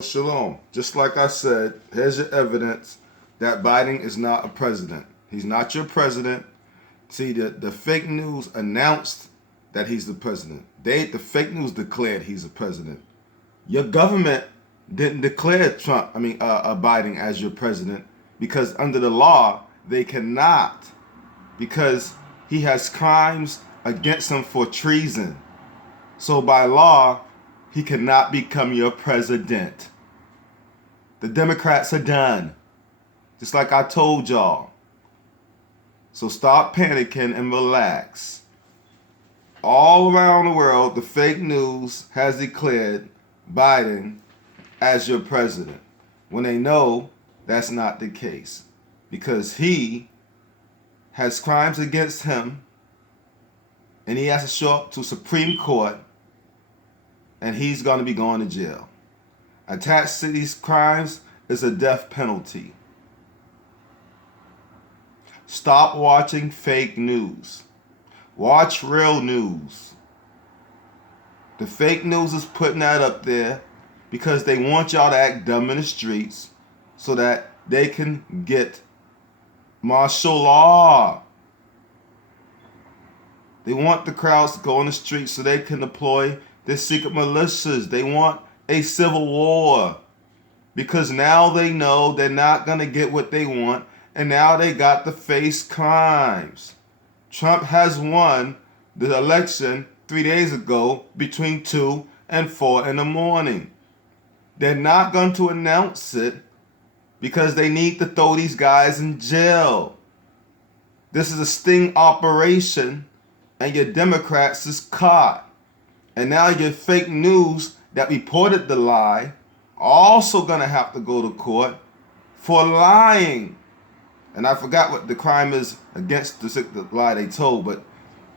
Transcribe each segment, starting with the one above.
Shalom. Just like I said, here's your evidence that Biden is not a president. He's not your president. See, the fake news announced that he's the president. The fake news declared he's the president. Your government didn't declare Biden as your president because under the law they cannot, because he has crimes against him for treason. So by law, he cannot become your president. The Democrats are done. Just like I told y'all. So stop panicking and relax. All around the world, the fake news has declared Biden as your president when they know that's not the case, because he has crimes against him and he has to show up to Supreme Court and he's going to be going to jail. Attached to these crimes is a death penalty. Stop watching fake news. Watch real news. The fake news is putting that up there because they want y'all to act dumb in the streets so that they can get martial law. They want the crowds to go on the streets so they can deploy their secret militias. They want a civil war because now they know they're not going to get what they want, and now they got to face crimes. Trump has won the election 3 days ago between 2 and 4 in the morning. They're not going to announce it because they need to throw these guys in jail. This is a sting operation, and your Democrats is caught. And now your fake news that reported the lie also going to have to go to court for lying. And I forgot what the crime is against the lie they told, but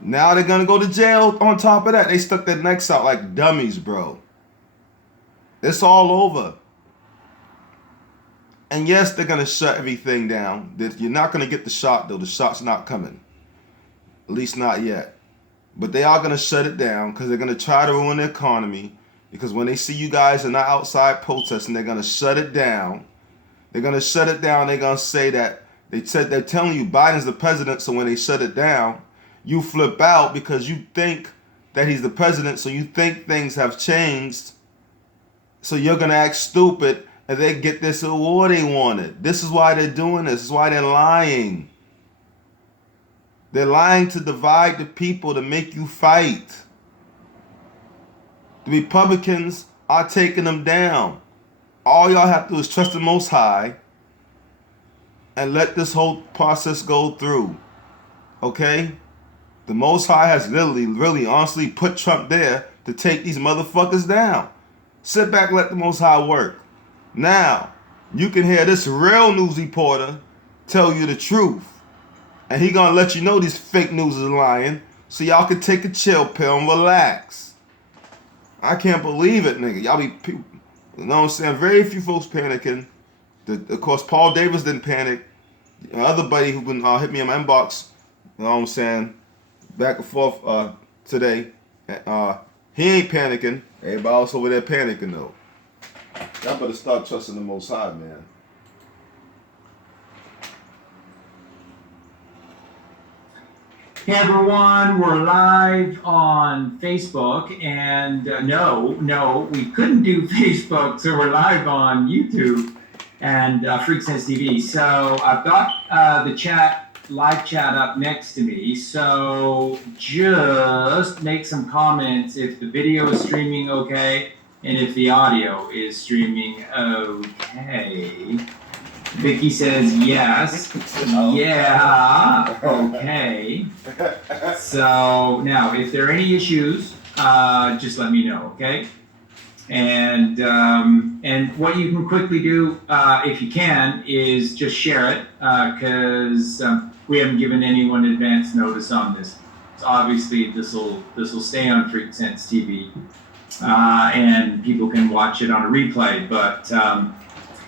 now they're going to go to jail on top of that. They stuck their necks out like dummies, bro. It's all over. And yes, they're going to shut everything down. You're not going to get the shot, though. The shot's not coming. At least not yet. But they are going to shut it down because they're going to try to ruin the economy. Because when they see you guys are not outside protesting, they're going to shut it down. They're going to shut it down. They're going to say that they're telling you Biden's the president, so when they shut it down, you flip out because you think that he's the president, so you think things have changed. So you're going to act stupid and they get this award they wanted. This is why they're doing this. This is why they're lying. They're lying to divide the people, to make you fight. The Republicans are taking them down. All y'all have to do is trust the Most High and let this whole process go through. Okay? The Most High has really, honestly put Trump there to take these motherfuckers down. Sit back, let the Most High work. Now, you can hear this real news reporter tell you the truth. And he gonna let you know these fake news is lying, so y'all can take a chill pill and relax. I can't believe it, nigga. Y'all be, you know what I'm saying? Very few folks panicking. Of course, Paul Davis didn't panic. The other buddy who been hit me in my inbox, you know what I'm saying, back and forth today, he ain't panicking. Everybody else over there panicking though. Y'all better start trusting the Most High, man. Hey everyone, we're live on Facebook, and no, we couldn't do Facebook, so we're live on YouTube and Freak Sense TV. So I've got the live chat up next to me, so just make some comments if the video is streaming okay, and if the audio is streaming okay. Vicky says yes. Yeah. Okay. So now, if there are any issues, just let me know, okay? And what you can quickly do, if you can, is just share it, because we haven't given anyone advance notice on this. So obviously, this will stay on Freak Sense TV, and people can watch it on a replay, but.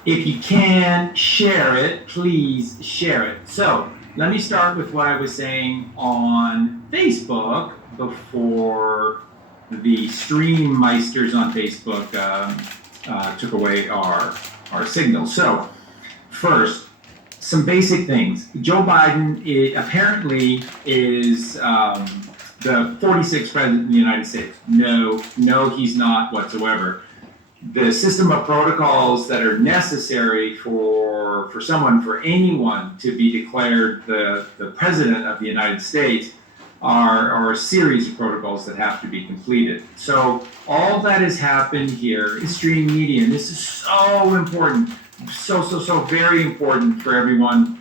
If you can share it, please share it. So let me start with what I was saying on Facebook before the stream meisters on Facebook took away our signal. So, first, some basic things. Joe Biden apparently is the 46th president of the United States. No, he's not whatsoever. The system of protocols that are necessary for anyone to be declared the president of the United States are a series of protocols that have to be completed. So all that has happened here is stream media, and this is so important, so very important for everyone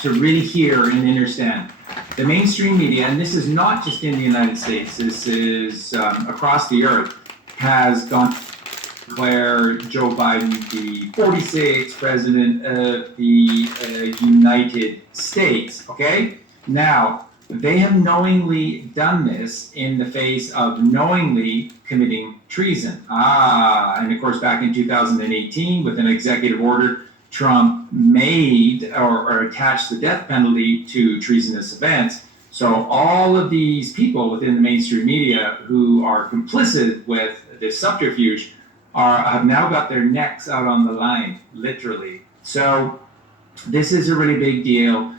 to really hear and understand. The mainstream media, and this is not just in the United States, this is across the earth, has gone to declare Joe Biden the 46th president of the United States, okay? Now, they have knowingly done this in the face of knowingly committing treason. And of course, back in 2018, with an executive order, Trump made or attached the death penalty to treasonous events. So all of these people within the mainstream media who are complicit with this subterfuge have now got their necks out on the line, literally. So this is a really big deal.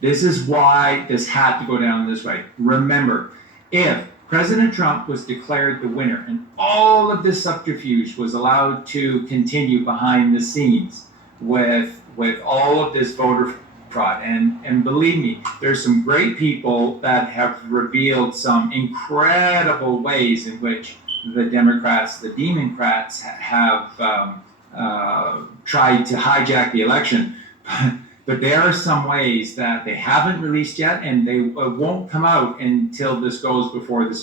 This is why this had to go down this way. Remember, if President Trump was declared the winner and all of this subterfuge was allowed to continue behind the scenes with all of this voter fraud, and believe me, there's some great people that have revealed some incredible ways in which the Democrats, the Democrats, have tried to hijack the election. But there are some ways that they haven't released yet, and they won't come out until this goes before the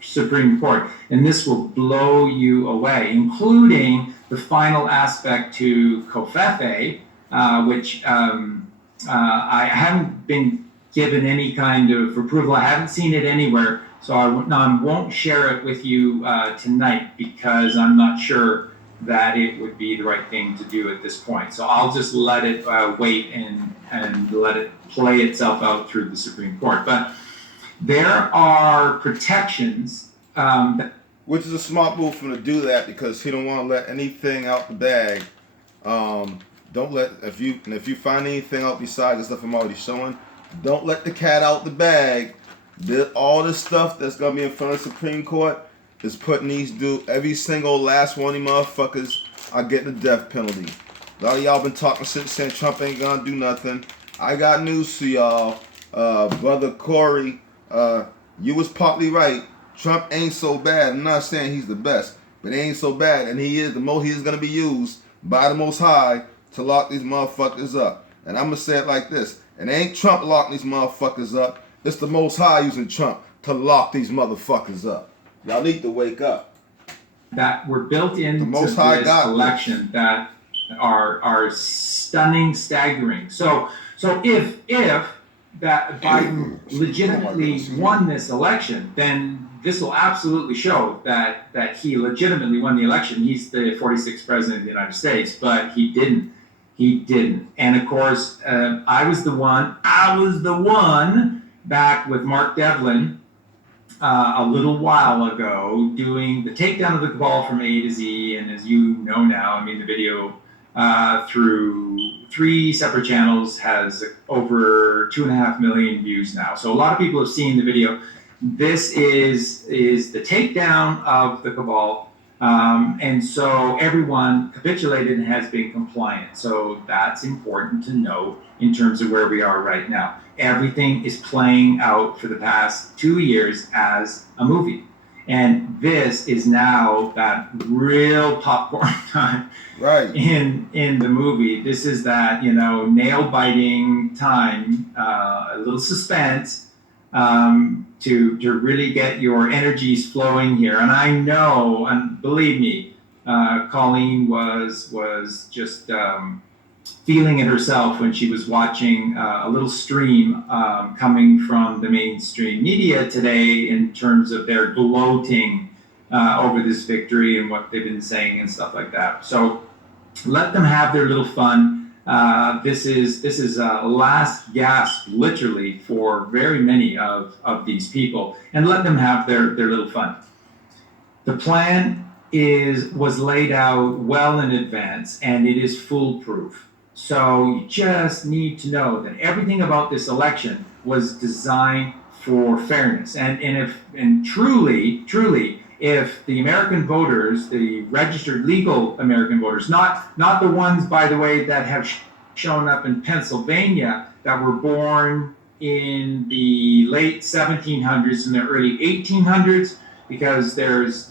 Supreme Court. And this will blow you away, including the final aspect to Covfefe, which I haven't been given any kind of approval. I haven't seen it anywhere, so I won't share it with you tonight because I'm not sure that it would be the right thing to do at this point. So I'll just let it wait and let it play itself out through the Supreme Court. But there are protections. Which is a smart move for him to do that because he don't want to let anything out the bag. Don't let if you find anything out besides the stuff I'm already showing, don't let the cat out the bag. All this stuff that's gonna be in front of the Supreme Court is putting every single last one of these motherfuckers are getting a death penalty. A lot of y'all been talking shit saying Trump ain't gonna do nothing. I got news for y'all. Brother Corey, you was partly right. Trump ain't so bad. I'm not saying he's the best, but he ain't so bad. And he is gonna be used by the Most High to lock these motherfuckers up. And I'm gonna say it like this. It ain't Trump locking these motherfuckers up. It's the Most High using Trump to lock these motherfuckers up. Y'all need to wake up. That were built into this election that are stunning, staggering. So if that Biden legitimately won this election, then this will absolutely show that he legitimately won the election. He's the 46th president of the United States, but he didn't. He didn't. And of course, I was the one back with Mark Devlin a little while ago doing the takedown of the cabal from A to Z. And as you know now, I mean, the video through 3 separate channels has over 2.5 million views now. So a lot of people have seen the video. This is the takedown of the cabal. And so everyone capitulated and has been compliant. So that's important to know in terms of where we are right now. Everything is playing out for the past 2 years as a movie. And this is now that real popcorn time right in the movie. This is that, nail biting time, a little suspense, to really get your energies flowing here. And I know, and believe me, Colleen was just feeling it herself when she was watching a little stream coming from the mainstream media today in terms of their gloating over this victory and what they've been saying and stuff like that. So let them have their little fun. This is a last gasp, literally, for very many of these people, and let them have their little fun. The plan was laid out well in advance, and it is foolproof. So you just need to know that everything about this election was designed for fairness. And truly, if the American voters, the registered legal American voters, not the ones, by the way, that have shown up in Pennsylvania that were born in the late 1700s and the early 1800s, because there's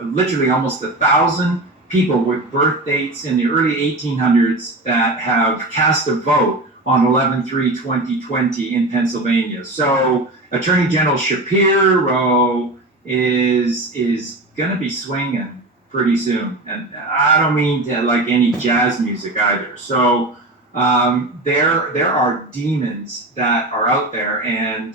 literally almost 1,000 people with birth dates in the early 1800s that have cast a vote on 11/3/2020 in Pennsylvania. So Attorney General Shapiro is going to be swinging pretty soon, and I don't mean to like any jazz music either. So there are demons that are out there, and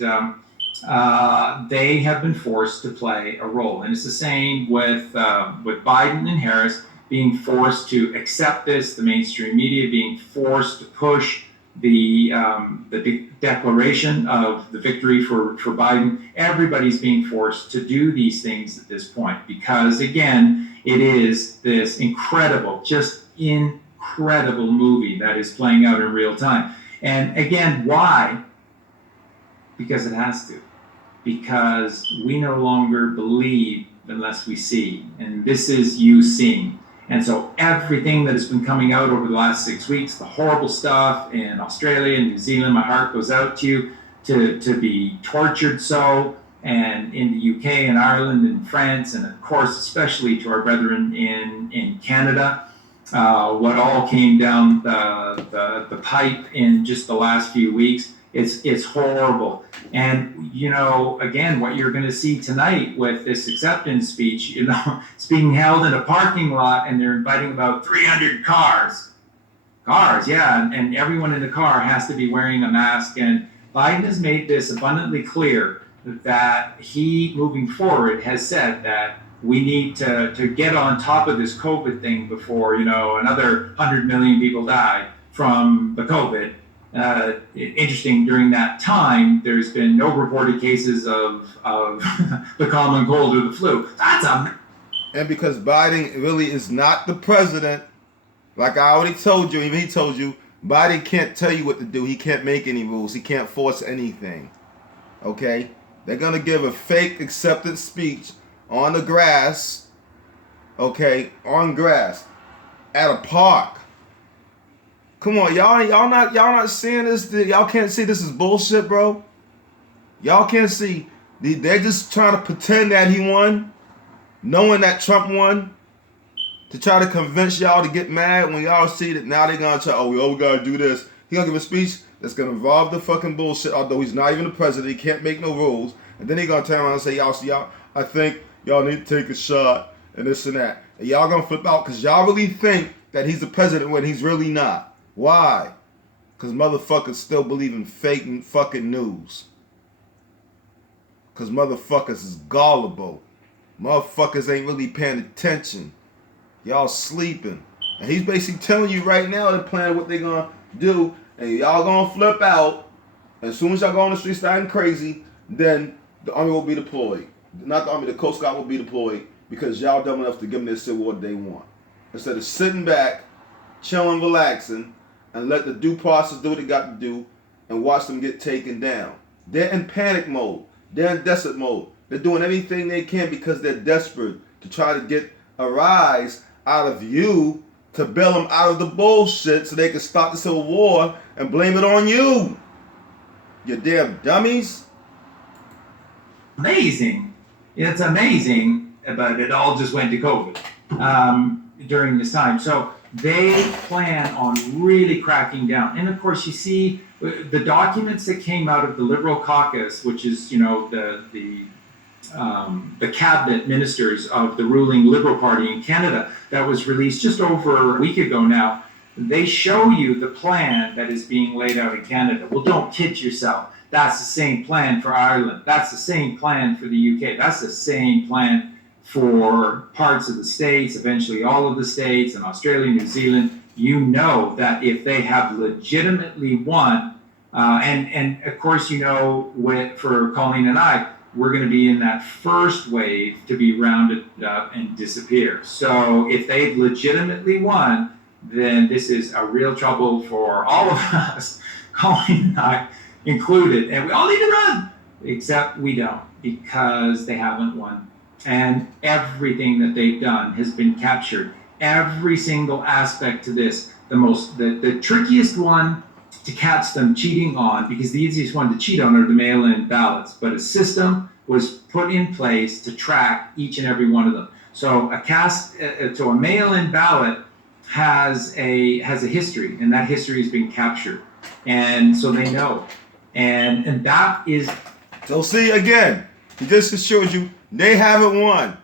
they have been forced to play a role. And it's the same with Biden and Harris being forced to accept this, the mainstream media being forced to push the declaration of the victory for Biden. Everybody's being forced to do these things at this point because, again, it is this just incredible movie that is playing out in real time. And again, why? Because it has to. Because we no longer believe unless we see. And this is you seeing. And so everything that has been coming out over the last 6 weeks, the horrible stuff in Australia and New Zealand, my heart goes out to you to be tortured so, and in the UK and Ireland and France, and of course, especially to our brethren in Canada, what all came down the pipe in just the last few weeks. It's horrible. And, again, what you're going to see tonight with this acceptance speech, it's being held in a parking lot and they're inviting about 300 cars. Cars, yeah. And everyone in the car has to be wearing a mask. And Biden has made this abundantly clear that he, moving forward, has said that we need to get on top of this COVID thing before, another 100 million people die from the COVID. Interesting, during that time, there's been no reported cases of the common cold or the flu. And because Biden really is not the president, like I already told you, even he told you, Biden can't tell you what to do. He can't make any rules. He can't force anything. Okay? They're going to give a fake acceptance speech on the grass, okay, on grass, at a park. Come on, y'all not seeing this? Y'all can't see this is bullshit, bro? Y'all can't see. They're just trying to pretend that he won, knowing that Trump won, to try to convince y'all to get mad when y'all see that now they're going to try, we got to do this. He going to give a speech that's going to involve the fucking bullshit, although he's not even the president. He can't make no rules. And then he going to turn around and say, y'all, I think y'all need to take a shot and this and that. And y'all going to flip out because y'all really think that he's the president when he's really not. Why? Because motherfuckers still believe in fake fucking news. Because motherfuckers is gullible. Motherfuckers ain't really paying attention. Y'all sleeping. And he's basically telling you right now they're planning what they're going to do. And y'all going to flip out. As soon as y'all go on the street starting crazy, then the army will be deployed. Not the army, the Coast Guard will be deployed. Because y'all dumb enough to give them their civil war they want. Instead of sitting back, chilling, relaxing, and let the due process do what they got to do and watch them get taken down. They're in panic mode. They're in desperate mode. They're doing anything they can because they're desperate to try to get a rise out of you to bail them out of the bullshit so they can stop the civil war and blame it on you. You damn dummies. Amazing. It's amazing, but it all just went to COVID during this time. So they plan on really cracking down. And of course, you see the documents that came out of the Liberal caucus, which is, the cabinet ministers of the ruling Liberal Party in Canada, that was released just over a week ago now. They show you the plan that is being laid out in Canada. Well, don't kid yourself. That's the same plan for Ireland. That's the same plan for the UK. That's the same plan for parts of the States, eventually all of the States, and Australia, New Zealand. You know that if they have legitimately won, and of course, for Colleen and I, we're going to be in that first wave to be rounded up and disappear. So if they've legitimately won, then this is a real trouble for all of us, Colleen and I included, and we all need to run, except we don't, because they haven't won. And everything that they've done has been captured. Every single aspect to this, the trickiest one to catch them cheating on, because the easiest one to cheat on are the mail-in ballots, but a system was put in place to track each and every one of them. So a mail-in ballot has a history, and that history has been captured, and so they know, and that is. So see, again, he just assured you they haven't won.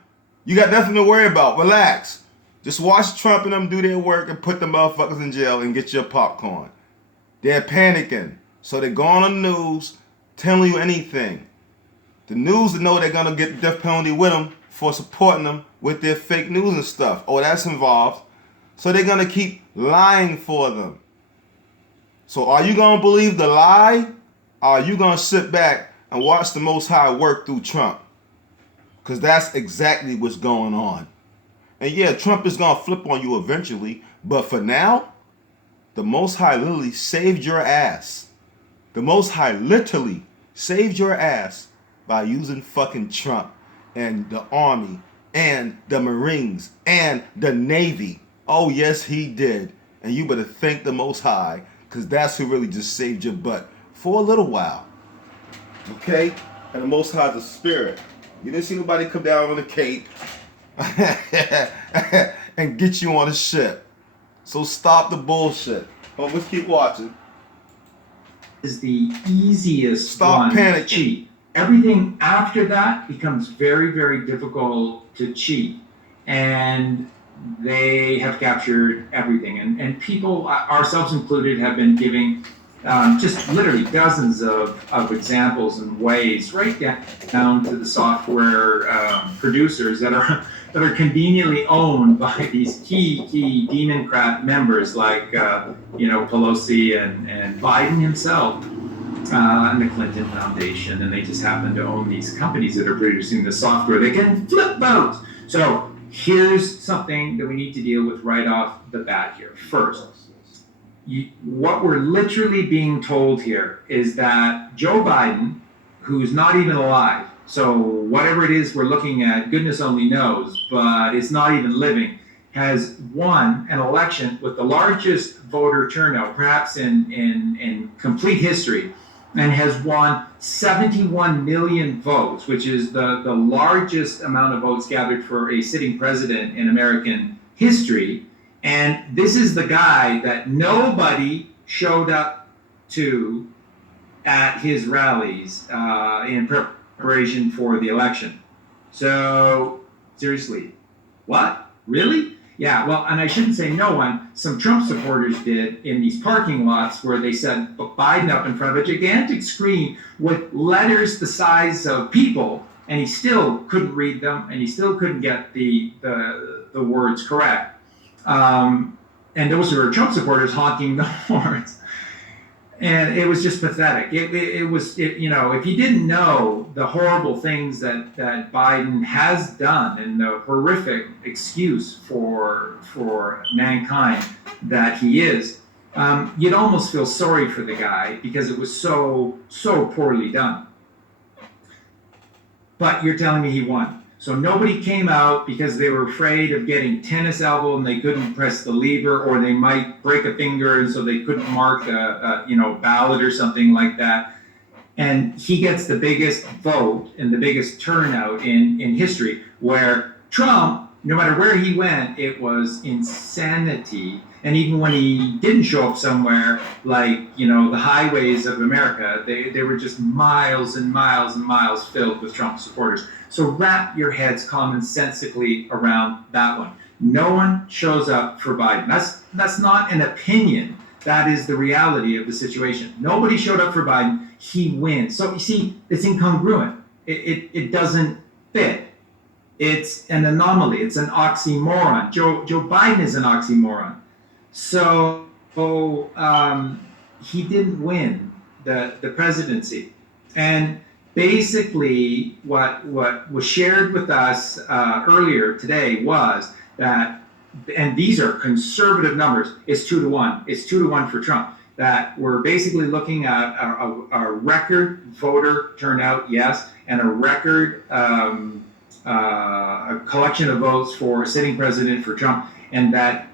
You got nothing to worry about. Relax. Just watch Trump and them do their work and put the motherfuckers in jail and get your popcorn. They're panicking, so they're going on the news, telling you anything. The news know they're gonna get the death penalty with them for supporting them with their fake news and stuff. Oh, that's involved. So they're going to keep lying for them. So are you going to believe the lie? Or are you going to sit back and watch the Most High work through Trump? Because that's exactly what's going on. And yeah, Trump is going to flip on you eventually. But for now, the Most High literally saved your ass. The Most High literally saved your ass by using fucking Trump and the Army and the Marines and the Navy. Oh, yes, he did. And you better thank the Most High, because that's who really just saved your butt for a little while. Okay? And the Most High is a spirit. You didn't see nobody come down on the Cape and get you on a ship. So stop the bullshit. Oh, let's keep watching. Is the easiest Stop one panicking. to cheat. Everything after that becomes very, very difficult to cheat. And they have captured everything, and people, ourselves included, have been giving just literally dozens of examples and ways, right down to the software producers that are conveniently owned by these key Democrat members like Pelosi and Biden himself. And the Clinton Foundation, and they just happen to own these companies that are producing the software. They can flip votes. So here's something that we need to deal with right off the bat here. First, what we're literally being told here is that Joe Biden, who's not even alive, so whatever it is we're looking at, goodness only knows, but it's not even living, has won an election with the largest voter turnout, perhaps in complete history, and has won 71 million votes, which is the largest amount of votes gathered for a sitting president in American history. And this is the guy that nobody showed up to at his rallies in preparation for the election. So, seriously, what? Really? Yeah, well, and I shouldn't say no one. Some Trump supporters did in these parking lots where they set Biden up in front of a gigantic screen with letters the size of people, and he still couldn't read them, and he still couldn't get the words correct. And those were Trump supporters honking the horns. And it was just pathetic. It was, if you didn't know the horrible things that Biden has done and the horrific excuse for mankind that he is, you'd almost feel sorry for the guy because it was so poorly done. But you're telling me he won. So nobody came out because they were afraid of getting tennis elbow and they couldn't press the lever, or they might break a finger and so they couldn't mark a ballot or something like that. And he gets the biggest vote and the biggest turnout in history, where Trump, no matter where he went, it was insanity. And even when he didn't show up somewhere like, the highways of America, they were just miles and miles and miles filled with Trump supporters. So wrap your heads commonsensically around that one. No one shows up for Biden. That's not an opinion. That is the reality of the situation. Nobody showed up for Biden. He wins. So you see, it's incongruent. It doesn't fit. It's an anomaly. It's an oxymoron. Joe Biden is an oxymoron. So he didn't win the presidency. And basically what was shared with us earlier today was that, and these are conservative numbers, it's 2-1. It's 2-1 for Trump. That we're basically looking at a record voter turnout, yes, and a record a collection of votes for sitting president for Trump, and that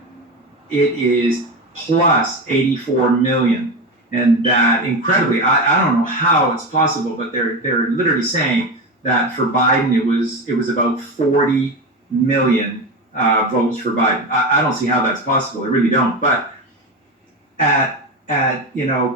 it is plus 84 million. And that incredibly, I don't know how it's possible, but they're literally saying that for Biden it was about 40 million votes for Biden. I don't see how that's possible. I really don't. But at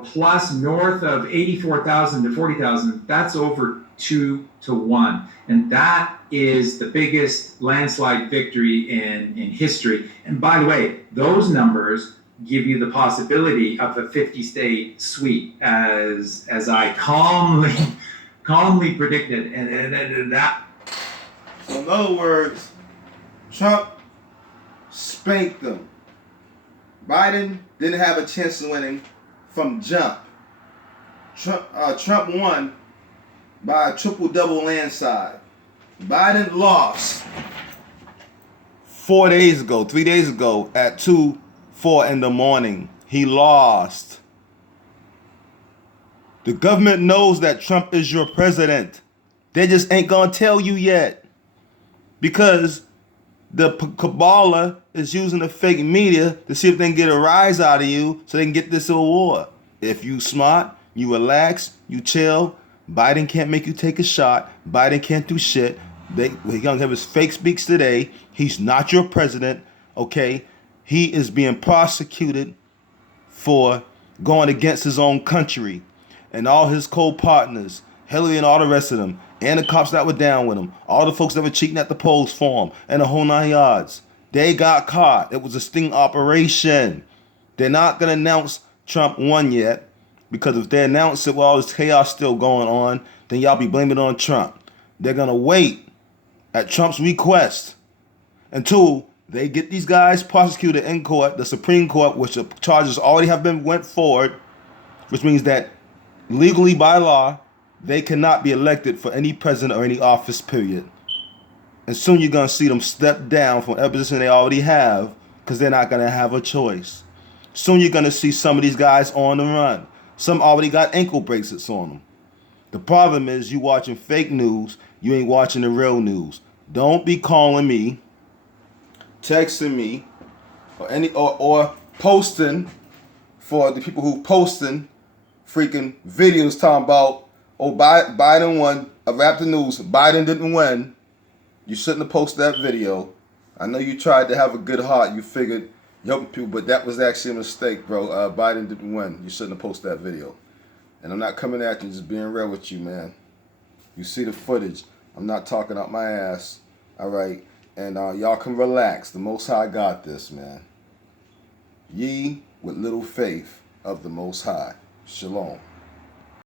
plus north of 84,000 to 40,000, that's over 2-1, and that is the biggest landslide victory in history. And by the way, those numbers give you the possibility of a 50-state sweep, as I calmly predicted, and that. So in other words, Trump spanked them. Biden didn't have a chance of winning from jump. Trump won by a triple-double landslide. Biden lost 3 days ago at 2:04 in the morning. He lost. The government knows that Trump is your president. They just ain't gonna tell you yet. Because the Kabbalah is using the fake media to see if they can get a rise out of you so they can get this award. If you smart, you relax, you chill, Biden can't make you take a shot. Biden can't do shit. He's going to have his fake speaks today. He's not your president, okay? He is being prosecuted for going against his own country. And all his co-partners, Hillary and all the rest of them, and the cops that were down with him, all the folks that were cheating at the polls for him, and the whole 9 yards, they got caught. It was a sting operation. They're not going to announce Trump won yet, because if they announce it while all this chaos still going on, then y'all be blaming it on Trump. They're going to wait at Trump's request until they get these guys prosecuted in court, the Supreme Court, which the charges already have been went forward, which means that legally by law, they cannot be elected for any president or any office, period. And soon you're going to see them step down from every position they already have because they're not going to have a choice. Soon you're going to see some of these guys on the run. Some already got ankle bracelets on them. The problem is you watching fake news, you ain't watching the real news. Don't be calling me, texting me, or posting for the people who posting freaking videos talking about, oh, Biden won. Rap the news. Biden didn't win. You shouldn't have posted that video. I know you tried to have a good heart. You figured helping people, but that was actually a mistake, bro. Biden didn't win. You shouldn't have posted that video. And I'm not coming at you, just being real with you, man. You see the footage. I'm not talking out my ass. All right? And y'all can relax. The Most High got this, man. Ye with little faith of the Most High. Shalom.